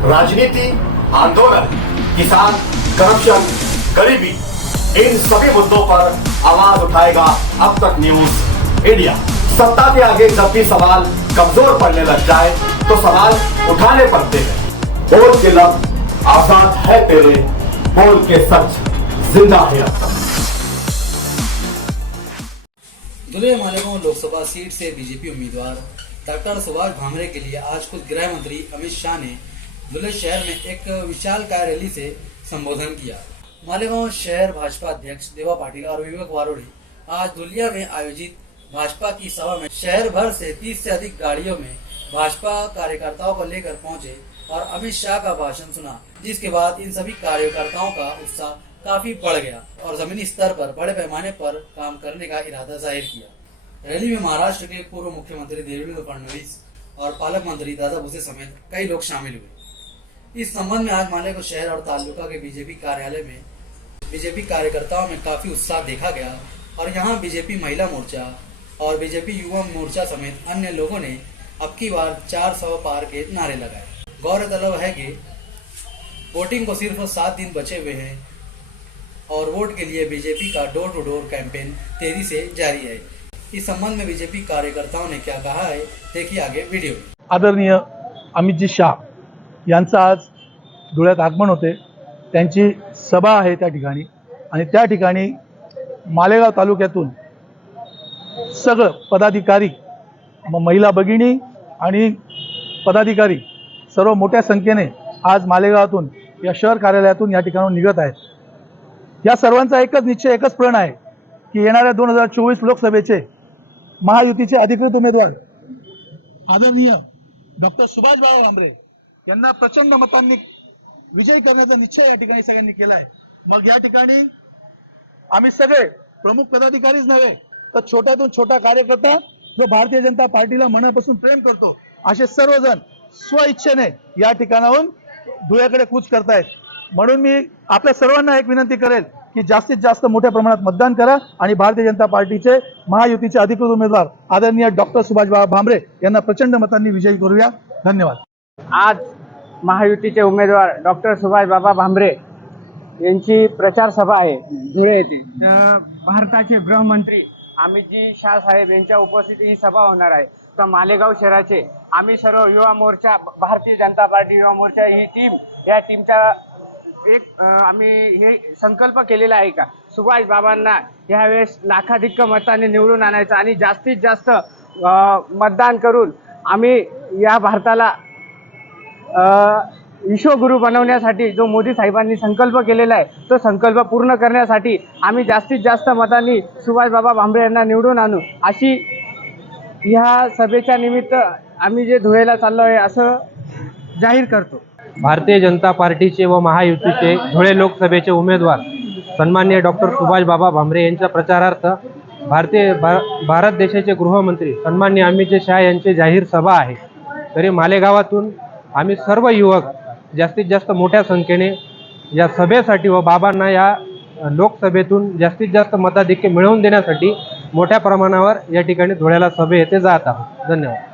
राजनीति, आंदोलन, किसान, करप्शन, गरीबी, इन सभी मुद्दों पर आवाज़ उठाएगा अब तक न्यूज़ इंडिया। सत्ता के आगे जब भी सवाल कमज़ोर पड़ने लग जाए तो सवाल उठाने पड़ते हैं। बोल के लब आज़ाद है तेरे, बोल के सच, ज़िंदा है अब तक। धुले मालेगांव लोकसभा सीट से बीजेपी उम्मीदवार डॉक्टर सुभाष भामरे के लिए आज खुद गृह मंत्री अमित शाह ने धुले शहर में एक विशाल कार रैली से संबोधन किया। मालेगांव शहर भाजपा अध्यक्ष देवा पाटिल और विवेक वारोड़ी आज धुलिया में आयोजित भाजपा की सभा में शहर भर से 30 से अधिक गाड़ियों में भाजपा कार्यकर्ताओं को लेकर पहुँचे और अमित शाह का भाषण सुना, जिसके बाद इन सभी कार्यकर्ताओं का उत्साह काफ़ी बढ़ गया और जमीनी स्तर पर बड़े पैमाने पर काम करने का इरादा ज़ाहिर किया। रैली में महाराष्ट्र के पूर्व मुख्यमंत्री देवेंद्र फडणवीस और पालक मंत्री दादा भूसे समेत कई लोग शामिल हुए। इस संबंध में आज माले को शहर और तालुका के बीजेपी कार्यालय में बीजेपी कार्यकर्ताओं में काफ़ी उत्साह देखा गया और यहाँ बीजेपी महिला मोर्चा और बीजेपी युवा मोर्चा समेत अन्य लोगों ने अब की बार चार सौ पार के नारे लगाए। गौरतलब है कि वोटिंग को सिर्फ़ सात दिन बचे हुए हैं और वोट के लिए बीजेपी का डोर टू डोर कैंपेन तेज़ी से जारी है। इस संबंध में बीजेपी कार्यकर्ताओं ने क्या कहा है, देखिए आगे वीडियो। आदरणीय अमितजी शाह यांचं आज धुळ्यात आगमन होते. त्यांची सभा आहे त्या ठिकाणी आणि त्या ठिकाणी मालेगाव तालुक्यातून सगळं पदाधिकारी महिला भगिनी आणि पदाधिकारी सर्व मोठ्या संख्येने आज मालेगावातून या शहर कार्यालयातून या ठिकाणाहून निघत आहेत. या सर्वांचा एकच निश्चय एकच प्रण आहे की येणाऱ्या दोन हजार चोवीस लोकसभेचे महायुतीचे अधिकृत उमेदवार आदरणीय डॉक्टर सुभाष भामरे यांना प्रचंड मतांनी विजयी करण्याचा निश्चय या ठिकाणी सगळ्यांनी केला आहे मग या ठिकाणी आम्ही सगळे प्रमुख पदाधिकारीच नव्हे तर छोट्यातून छोटा कार्यकर्ता जो भारतीय जनता पार्टीला मनापासून प्रेम करतो असे सर्वजण स्वइच्छेने या ठिकाणाहून धुळ्याकडे कूच करतायत. म्हणून मी आपल्या सर्वांना एक विनंती करेल की जास्तीत जास्त मोठ्या प्रमाणात मतदान करा आणि भारतीय जनता पार्टीचे महायुतीचे अधिकृत उमेदवार आदरणीय डॉक्टर सुभाषबाबा भामरे यांना प्रचंड मतांनी विजयी करूया. धन्यवाद. आज महायुतीचे उमेदवार डॉक्टर सुभाषबाबा भांबरे यांची प्रचार सभा आहे धुळे येथे. तर भारताचे गृहमंत्री अमितजी शाह साहेब यांच्या उपस्थितीत ही सभा होणार आहे. तर मालेगाव शहराचे आम्ही सर्व युवा मोर्चा भारतीय जनता पार्टी युवा मोर्चा ही टीम या टीमच्या एक आम्ही हे संकल्प केलेला आहे का? सुभाष बाबांना यावेळेस लाखाधिक मताने निवडून आणायचं आणि जास्तीत जास्त मतदान करून आम्ही या भारताला विश्वगुरू बनवण्यासाठी जो मोदी साहेबांनी संकल्प केलेला आहे तो संकल्प पूर्ण करण्यासाठी आम्ही जास्तीत जास्त मतांनी सुभाषबाबा भांबरे यांना निवडून आणू. अशी ह्या सभेच्या निमित्त आम्ही जे धुळेला चाललो आहे असं जाहीर करतो. भारतीय जनता पार्टीचे व महायुतीचे धुळे लोकसभेचे उमेदवार सन्मान्य डॉक्टर सुभाष बाबा भामरे यांच्या प्रचारार्थ भारतीय भा भारत देशाचे गृहमंत्री सन्मान्य अमित शाह यांची जाहीर सभा आहे. तरी मालेगावातून आम्ही सर्व युवक जास्तीत जास्त मोठ्या संख्येने या सभेसाठी व बाबांना या लोकसभेतून जास्तीत जास्त मताधिक्य मिळवून देण्यासाठी मोठ्या प्रमाणावर या ठिकाणी धुळ्याला सभे येथे जात आहोत. धन्यवाद.